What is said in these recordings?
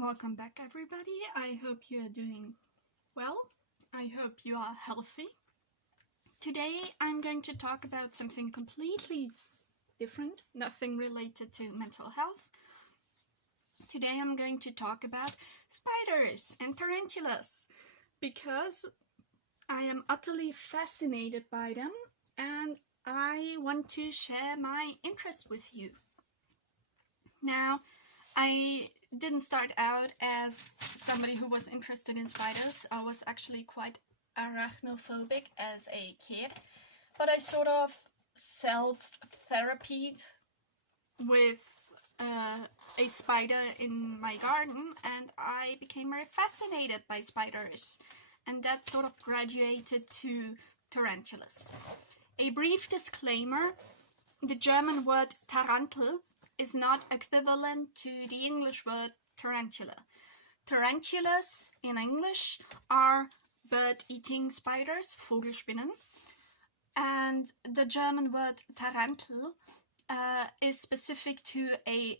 Welcome back, everybody. I hope you're doing well. I hope you are healthy. Today I'm going to talk about something completely different, nothing related to mental health. Today I'm going to talk about spiders and tarantulas because I am utterly fascinated by them and I want to share my interest with you. Now, I didn't start out as somebody who was interested in spiders. I was actually quite arachnophobic as a kid, but I sort of self-therapied with a spider in my garden, and I became very fascinated by spiders, and that sort of graduated to tarantulas. A brief disclaimer: the German word tarantul is not equivalent to the English word tarantula. Tarantulas in English are bird-eating spiders, Vogelspinnen, and the German word tarantul is specific to a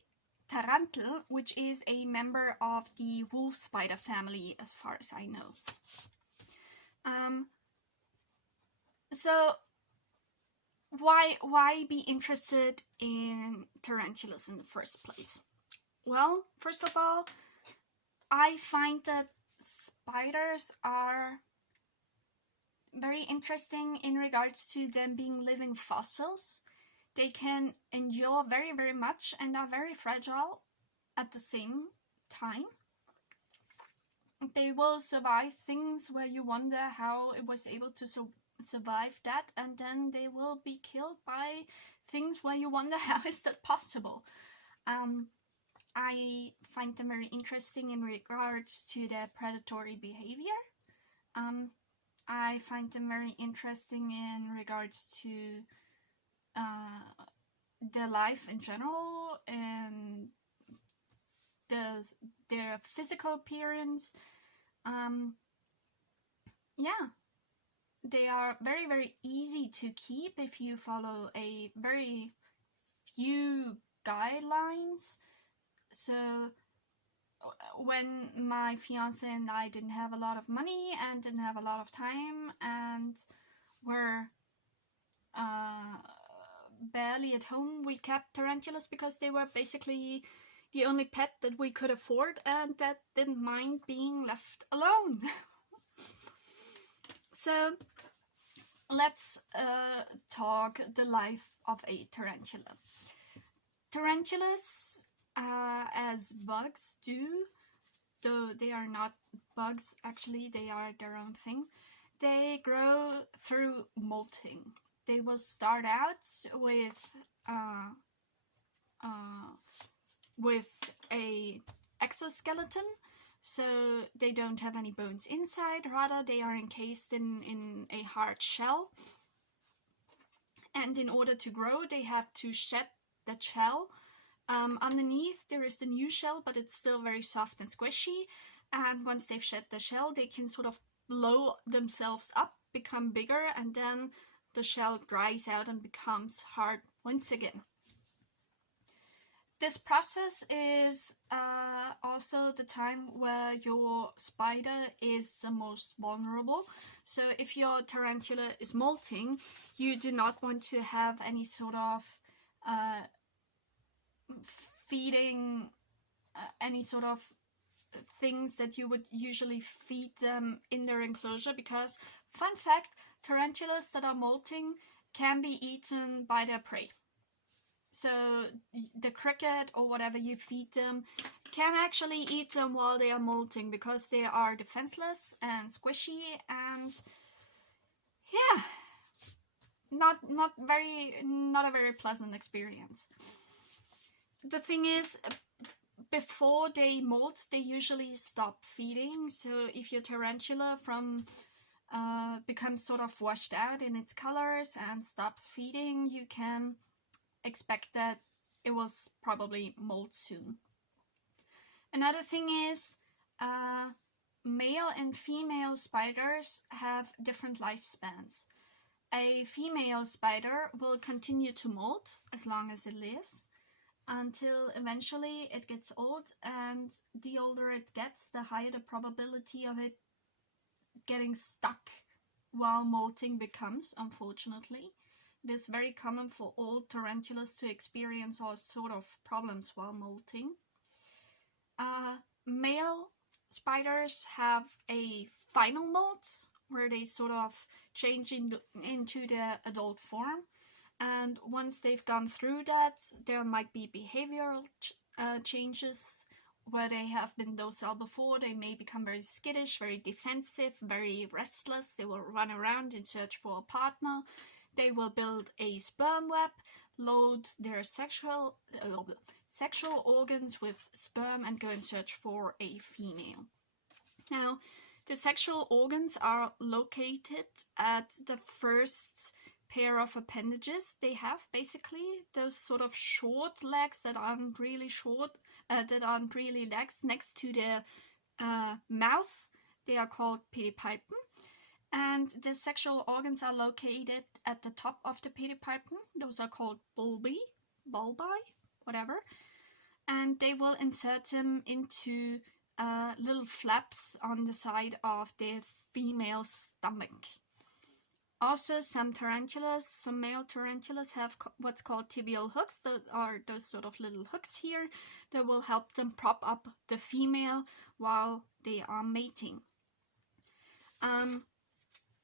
tarantul, which is a member of the wolf spider family, as far as I know. So why be interested in tarantulas in the first place? Well, first of all, I find that spiders are very interesting in regards to them being living fossils. They can endure very, very much and are very fragile at the same time. They will survive things where you wonder how it was able to survive that, and then they will be killed by things where you wonder how is that possible. I find them very interesting in regards to their predatory behavior. I find them very interesting in regards to their life in general and their physical appearance. They are very, very easy to keep if you follow a very few guidelines. So when my fiance and I didn't have a lot of money and didn't have a lot of time and were barely at home, we kept tarantulas because they were basically the only pet that we could afford and that didn't mind being left alone. So let's talk the life of a tarantula. Tarantulas, as bugs do, though they are not bugs actually, they are their own thing, they grow through molting. They will start out with a exoskeleton, so they don't have any bones inside, rather they are encased in a hard shell. And in order to grow, they have to shed that shell. Underneath there is the new shell, but it's still very soft and squishy. And once they've shed the shell, they can sort of blow themselves up, become bigger, and then the shell dries out and becomes hard once again. This process is also the time where your spider is the most vulnerable. So if your tarantula is molting, you do not want to have any sort of feeding, any sort of things that you would usually feed them in their enclosure, because, fun fact, tarantulas that are molting can be eaten by their prey. So the cricket or whatever you feed them can actually eat them while they are molting, because they are defenseless and squishy, and yeah, not a very pleasant experience. The thing is, before they molt, they usually stop feeding. So if your tarantula becomes sort of washed out in its colors and stops feeding, you can expect that it will probably molt soon. Another thing is, male and female spiders have different lifespans. A female spider will continue to molt as long as it lives. until eventually it gets old, and the older it gets, the higher the probability of it getting stuck while molting becomes, unfortunately. It is very common for old tarantulas to experience all sort of problems while molting. Male spiders have a final molt, where they sort of change into their adult form. And once they've gone through that, there might be behavioral changes where they have been docile before. They may become very skittish, very defensive, very restless. They will run around in search for a partner. They will build a sperm web, load their sexual organs with sperm, and go in search for a female. Now, the sexual organs are located at the first pair of appendages they have, basically. Those sort of short legs that aren't really short, that aren't really legs, next to their mouth. They are called pedipalpum. And the sexual organs are located at the top of the pedipalpum. Those are called bulbi, whatever. And they will insert them into little flaps on the side of the female stomach. Also, some male tarantulas have what's called tibial hooks. That are those sort of little hooks here that will help them prop up the female while they are mating.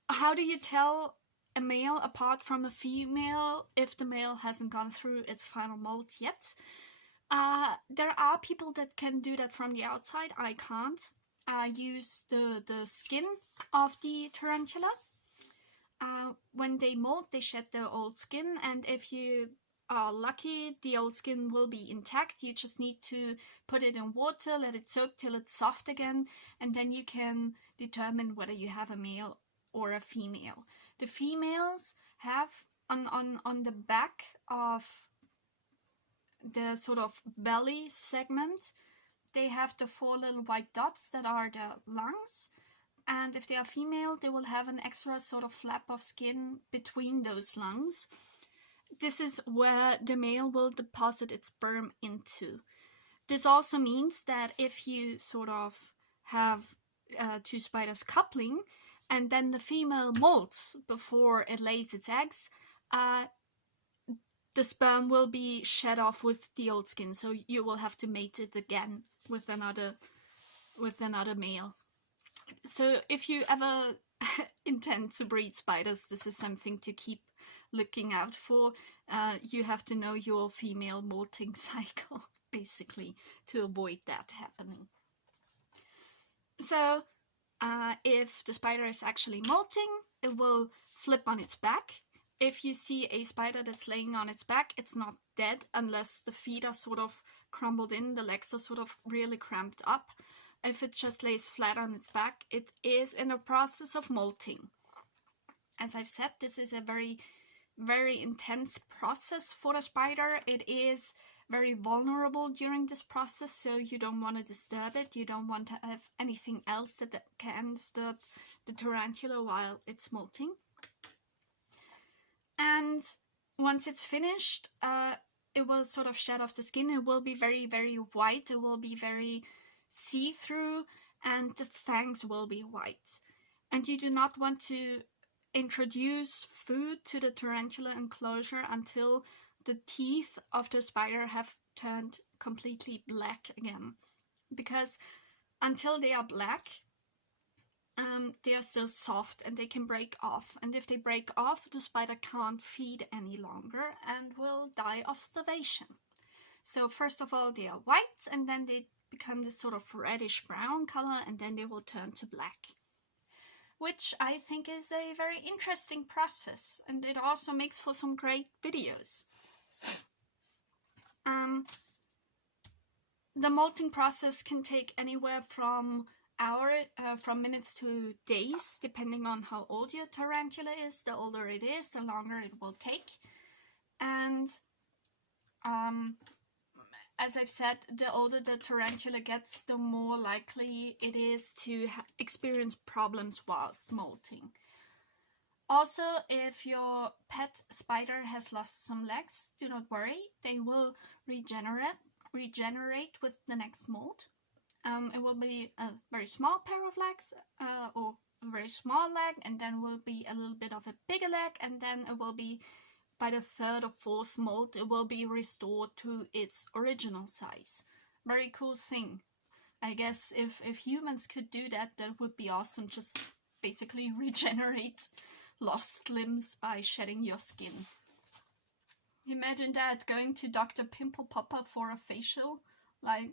How do you tell a male apart from a female if the male hasn't gone through its final molt yet? There are people that can do that from the outside. I can't. I use the skin of the tarantula. When they molt, they shed their old skin, and if you are lucky, the old skin will be intact. You just need to put it in water, let it soak till it's soft again, and then you can determine whether you have a male or a female. The females have on the back of the sort of belly segment, they have the 4 little white dots that are the lungs. And if they are female, they will have an extra sort of flap of skin between those lungs. This is where the male will deposit its sperm into. This also means that if you sort of have 2 spiders coupling, and then the female molts before it lays its eggs, the sperm will be shed off with the old skin, so you will have to mate it again with another male. So if you ever intend to breed spiders, this is something to keep looking out for. You have to know your female molting cycle, basically, to avoid that happening. So if the spider is actually molting, it will flip on its back. If you see a spider that's laying on its back, it's not dead unless the feet are sort of crumbled in, the legs are sort of really cramped up. If it just lays flat on its back, it is in a process of molting. As I've said, this is a very, very intense process for the spider. It is very vulnerable during this process, so you don't want to disturb it. You don't want to have anything else that can disturb the tarantula while it's molting. And once it's finished, it will sort of shed off the skin. It will be very, very white. It will be very see-through, and the fangs will be white. And you do not want to introduce food to the tarantula enclosure until the teeth of the spider have turned completely black again. Because until they are black, they are still soft and they can break off. And if they break off, the spider can't feed any longer and will die of starvation. So first of all, they are white, and then they become this sort of reddish brown color, and then they will turn to black. Which I think is a very interesting process, and it also makes for some great videos. The molting process can take anywhere from minutes to days, depending on how old your tarantula is. The older it is, the longer it will take. And as I've said, the older the tarantula gets, the more likely it is to experience problems whilst molting. Also, if your pet spider has lost some legs, do not worry, they will regenerate with the next molt. It will be a very small pair of legs, or a very small leg, and then will be a little bit of a bigger leg, and then it will be, by the third or fourth molt, it will be restored to its original size. Very cool thing. I guess if humans could do that, that would be awesome. Just basically regenerate lost limbs by shedding your skin. Imagine that, going to Dr. Pimple Popper for a facial. Like,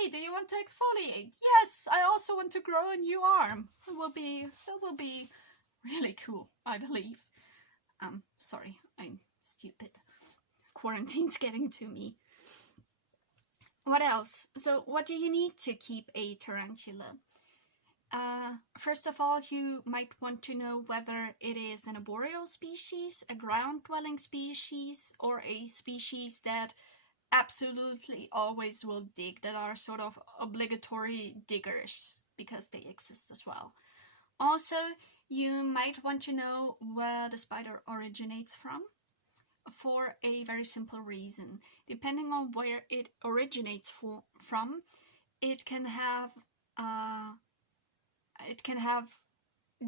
hey, do you want to exfoliate? Yes, I also want to grow a new arm. That will be really cool, I believe. Sorry, I'm stupid. Quarantine's getting to me. What else? So what do you need to keep a tarantula? First of all, you might want to know whether it is an arboreal species, a ground-dwelling species, or a species that absolutely always will dig, that are sort of obligatory diggers, because they exist as well. Also, you might want to know where the spider originates from, for a very simple reason. Depending on where it originates from, it can have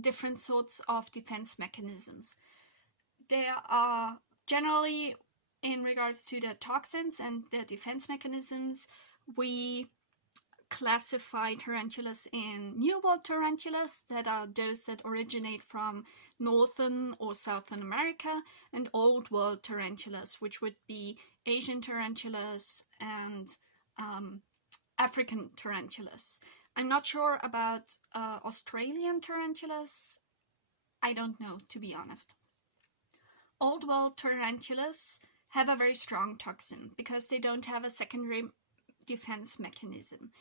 different sorts of defense mechanisms. There are generally, in regards to the toxins and the defense mechanisms, we classify tarantulas in New World tarantulas, that are those that originate from Northern or Southern America, and Old World tarantulas, which would be Asian tarantulas and African tarantulas. I'm not sure about Australian tarantulas. I don't know, to be honest. Old World tarantulas have a very strong toxin because they don't have a secondary defense mechanism.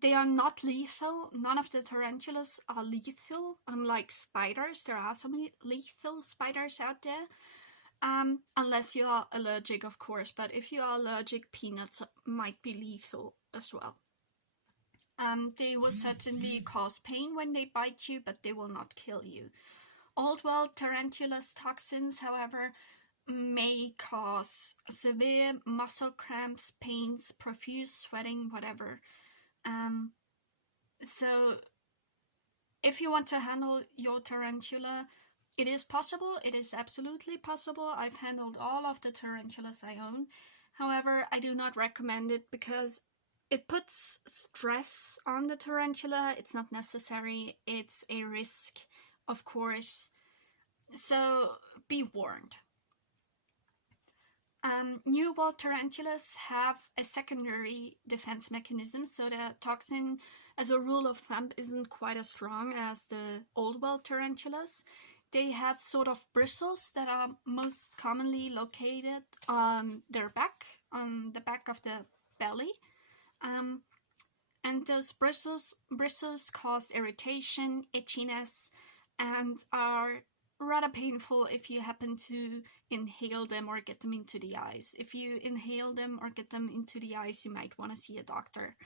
They are not lethal. None of the tarantulas are lethal, unlike spiders. There are some lethal spiders out there, unless you are allergic, of course. But if you are allergic, peanuts might be lethal as well. They will certainly cause pain when they bite you, but they will not kill you. Old World tarantulas toxins, however, may cause severe muscle cramps, pains, profuse sweating, whatever. So if you want to handle your tarantula, it is possible. It is absolutely possible. I've handled all of the tarantulas I own. However, I do not recommend it because it puts stress on the tarantula. It's not necessary. It's a risk, of course. So be warned. New World tarantulas have a secondary defense mechanism, so the toxin, as a rule of thumb, isn't quite as strong as the Old World tarantulas. They have sort of bristles that are most commonly located on their back, on the back of the belly. And those bristles cause irritation, itchiness, and are rather painful if you happen to inhale them or get them into the eyes. If you inhale them or get them into the eyes, you might want to see a doctor.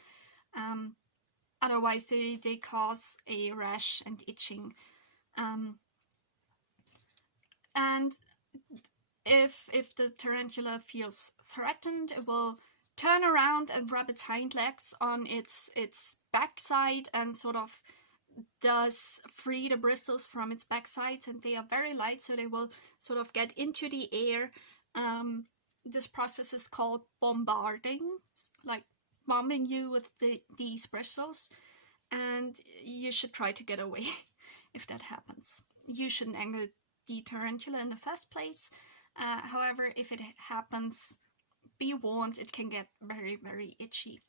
Otherwise, they cause a rash and itching. And if the tarantula feels threatened, it will turn around and rub its hind legs on its backside and sort of does free the bristles from its backsides, and they are very light, so they will sort of get into the air. This process is called bombarding, like bombing you with these bristles, and you should try to get away if that happens. You shouldn't anger the tarantula in the first place. However, if it happens, be warned, it can get very, very itchy.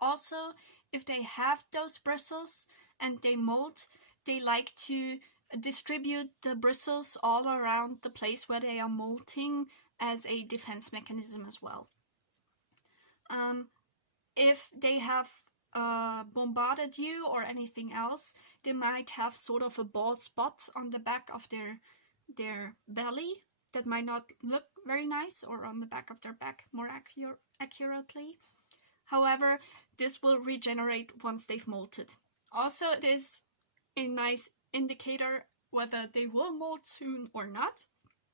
Also, if they have those bristles and they molt, they like to distribute the bristles all around the place where they are molting as a defense mechanism as well. If they have bombarded you or anything else, they might have sort of a bald spot on the back of their belly that might not look very nice, or on the back of their back more accurately. However, this will regenerate once they've molted. Also, it is a nice indicator whether they will molt soon or not,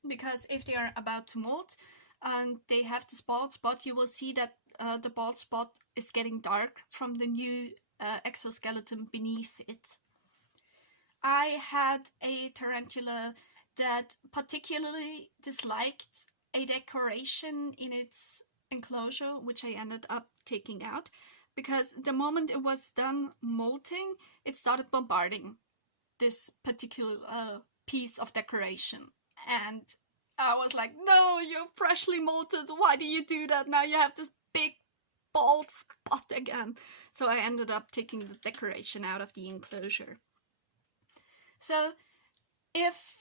because if they are about to molt and they have this bald spot, you will see that the bald spot is getting dark from the new exoskeleton beneath it. I had a tarantula that particularly disliked a decoration in its enclosure, which I ended up taking out, because the moment it was done molting, it started bombarding this particular piece of decoration. And I was like, no, you're freshly molted, why do you do that? Now you have this big bald spot again. So I ended up taking the decoration out of the enclosure. So if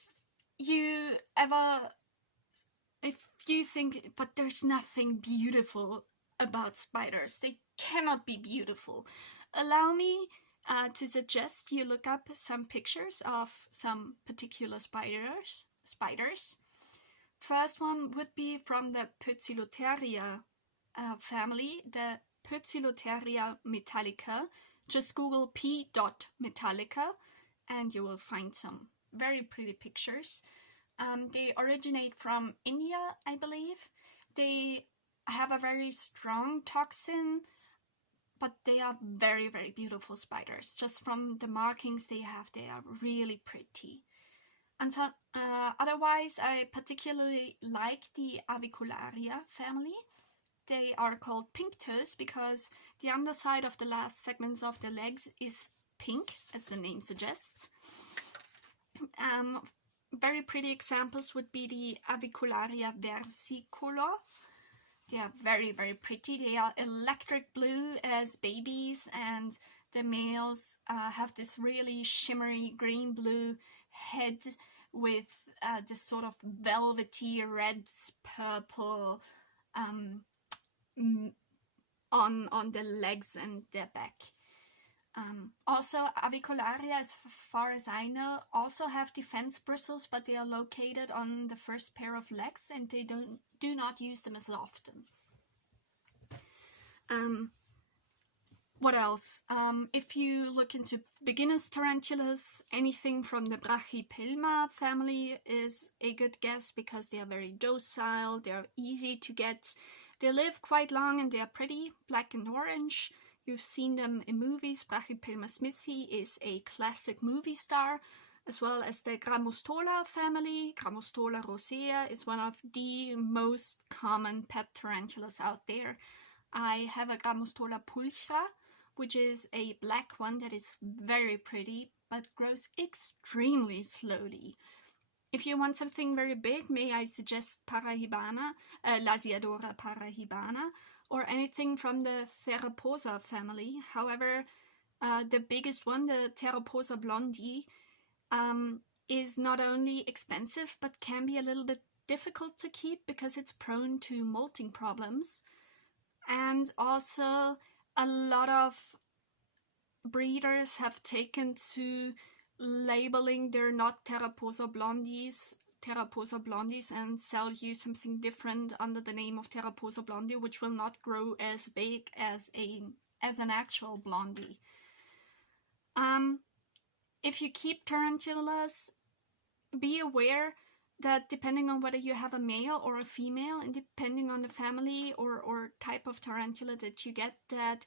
you think, but there's nothing beautiful about spiders, they cannot be beautiful, allow me to suggest you look up some pictures of some particular spiders. First one would be from the Versicolor family, the Versicolor Metallica. Just Google p.metallica and you will find some very pretty pictures. They originate from India, I believe. They have a very strong toxin, but they are very, very beautiful spiders. Just from the markings they have, they are really pretty. And so, otherwise, I particularly like the Avicularia family. They are called pink toes because the underside of the last segments of the legs is pink, as the name suggests. Very pretty examples would be the Avicularia Versicolor. They are very, very pretty. They are electric blue as babies, and the males have this really shimmery green-blue head with this sort of velvety red purple on the legs and their back. Also, Avicularia, as far as I know, also have defense bristles, but they are located on the first pair of legs and they do not use them as often. What else? If you look into beginners tarantulas, anything from the Brachypelma family is a good guess because they are very docile, they are easy to get, they live quite long and they are pretty, black and orange. You've seen them in movies. Brachypelma smithi is a classic movie star, as well as the Grammostola family. Grammostola rosea is one of the most common pet tarantulas out there. I have a Grammostola pulchra, which is a black one that is very pretty, but grows extremely slowly. If you want something very big, may I suggest Parahibana, Lasiadora parahibana, or anything from the Theraposa family. However, the biggest one, the Theraposa blondi, is not only expensive, but can be a little bit difficult to keep because it's prone to molting problems. And also, a lot of breeders have taken to labeling their not Theraposa blondies and sell you something different under the name of Theraposa blondie, which will not grow as big as an actual blondie. If you keep tarantulas, be aware that depending on whether you have a male or a female, and depending on the family or type of tarantula that you get, that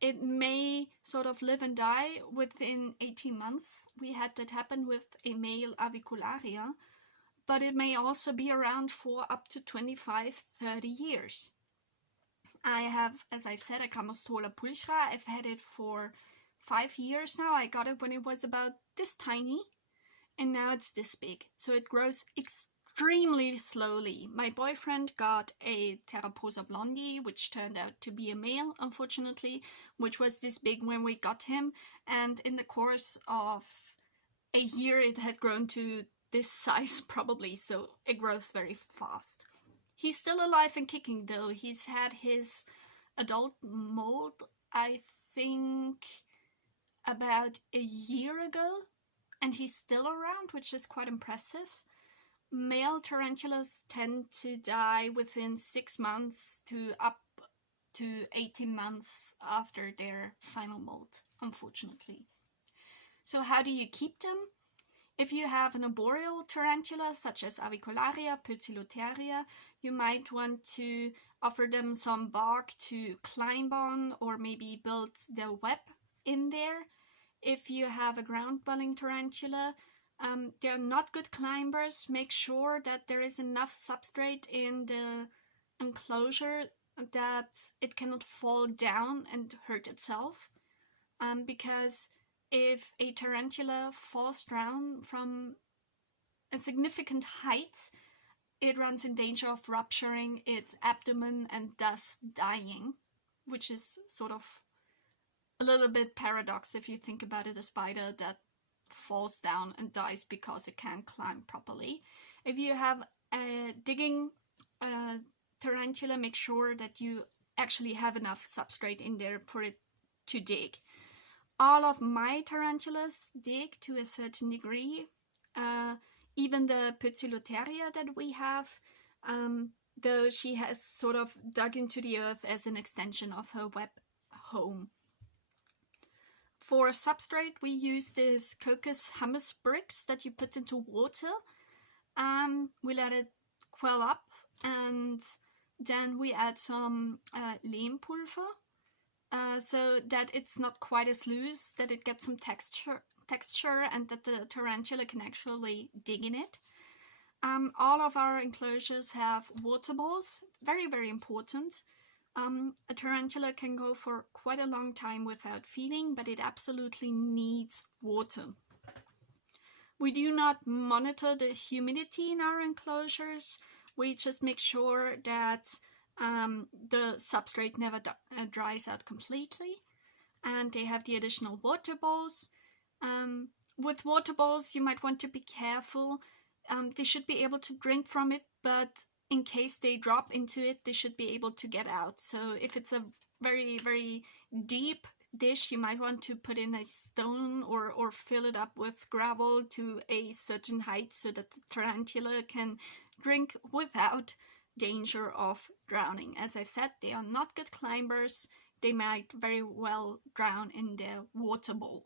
it may sort of live and die within 18 months. We had that happen with a male Avicularia, but it may also be around for up to 25-30 years. I have, as I've said, a Grammostola pulchra. I've had it for 5 years now. I got it when it was about this tiny, and now it's this big. So it grows extremely slowly. My boyfriend got a Theraposa blondie, which turned out to be a male, unfortunately, which was this big when we got him, and in the course of a year it had grown to this size probably, so it grows very fast. He's still alive and kicking though. He's had his adult molt, I think, about a year ago, and he's still around, which is quite impressive. Male tarantulas tend to die within 6 months to up to 18 months after their final molt, unfortunately. So how do you keep them? If you have an arboreal tarantula, such as Avicularia, Versicolor, you might want to offer them some bark to climb on, or maybe build their web in there. If you have a ground-dwelling tarantula, they're not good climbers. Make sure that there is enough substrate in the enclosure that it cannot fall down and hurt itself. Because if a tarantula falls down from a significant height, it runs in danger of rupturing its abdomen and thus dying, which is sort of a little bit paradox if you think about it, a spider that falls down and dies because it can't climb properly. If you have a digging tarantula, make sure that you actually have enough substrate in there for it to dig. All of my tarantulas dig to a certain degree. Even the Versicolor that we have, though she has sort of dug into the earth as an extension of her web home. For substrate, we use this Cocos hummus bricks that you put into water. We let it quell up, and then we add some lehmpulver, so that it's not quite as loose, that it gets some texture, and that the tarantula can actually dig in it. All of our enclosures have water bowls, very, very important. A tarantula can go for quite a long time without feeding, but it absolutely needs water. We do not monitor the humidity in our enclosures. We just make sure that the substrate never dries out completely, and they have the additional water bowls. With water bowls, you might want to be careful. They should be able to drink from it, but in case they drop into it, they should be able to get out. So if it's a very, very deep dish, you might want to put in a stone or fill it up with gravel to a certain height so that the tarantula can drink without danger of drowning. As I've said, they are not good climbers. They might very well drown in their water bowl.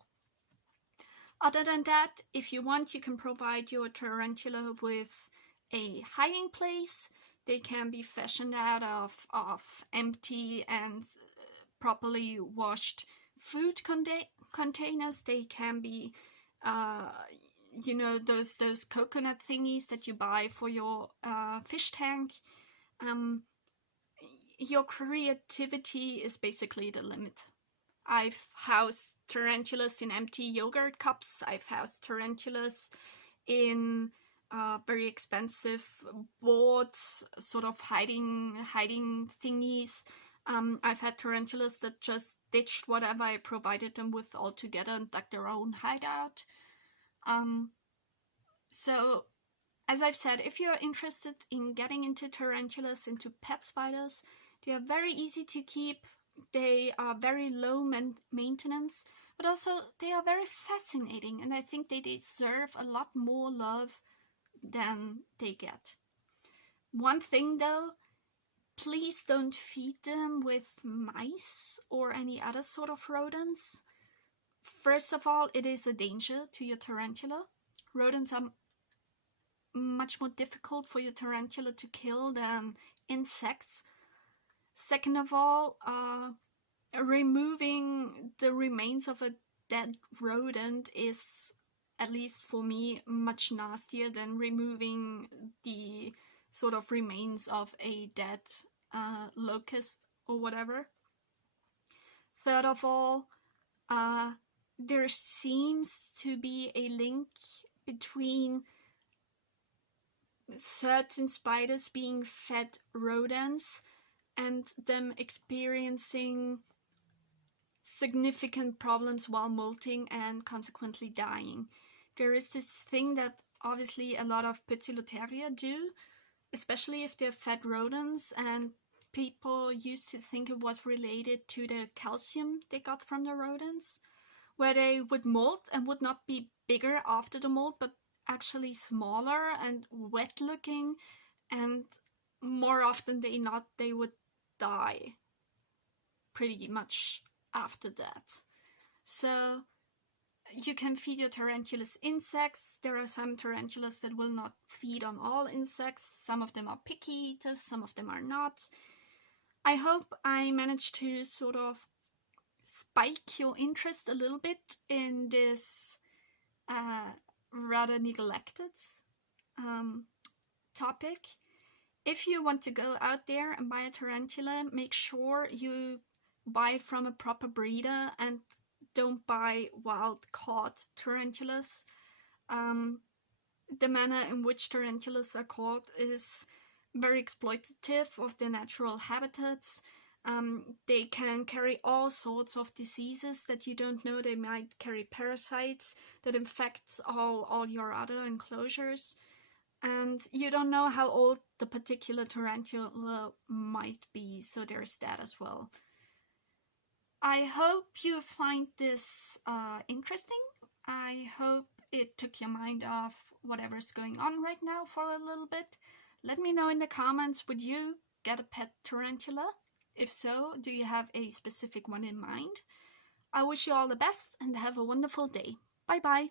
Other than that, if you want, you can provide your tarantula with a hiding place. They can be fashioned out of empty and properly washed food containers. They can be, those coconut thingies that you buy for your fish tank. Your creativity is basically the limit. I've housed tarantulas in empty yogurt cups. I've housed tarantulas in very expensive boards, sort of hiding thingies. I've had tarantulas that just ditched whatever I provided them with altogether and dug their own hideout. So, as I've said, if you're interested in getting into tarantulas, into pet spiders, they are very easy to keep. They are very low maintenance, but also they are very fascinating, and I think they deserve a lot more love than they get. One thing though, please don't feed them with mice or any other sort of rodents. First of all, it is a danger to your tarantula. Rodents are much more difficult for your tarantula to kill than insects. Second of all, removing the remains of a dead rodent is, at least for me, much nastier than removing the sort of remains of a dead locust or whatever. Third of all, there seems to be a link between certain spiders being fed rodents and them experiencing significant problems while molting and consequently dying. There is this thing that obviously a lot of Versicolor do, especially if they're fed rodents, and people used to think it was related to the calcium they got from the rodents, where they would molt and would not be bigger after the molt, but actually smaller and wet looking, and more often than not they would die pretty much after that. So You can feed your tarantulas insects. There are some tarantulas that will not feed on all insects. Some of them are picky eaters, some of them are not. I hope I managed to sort of spike your interest a little bit in this rather neglected topic. If you want to go out there and buy a tarantula, make sure you buy it from a proper breeder and don't buy wild-caught tarantulas. The manner in which tarantulas are caught is very exploitative of their natural habitats. They can carry all sorts of diseases that you don't know. They might carry parasites that infect all your other enclosures. And you don't know how old the particular tarantula might be, so there's that as well. I hope you find this interesting. I hope it took your mind off whatever's going on right now for a little bit. Let me know in the comments, would you get a pet tarantula? If so, do you have a specific one in mind? I wish you all the best and have a wonderful day. Bye bye!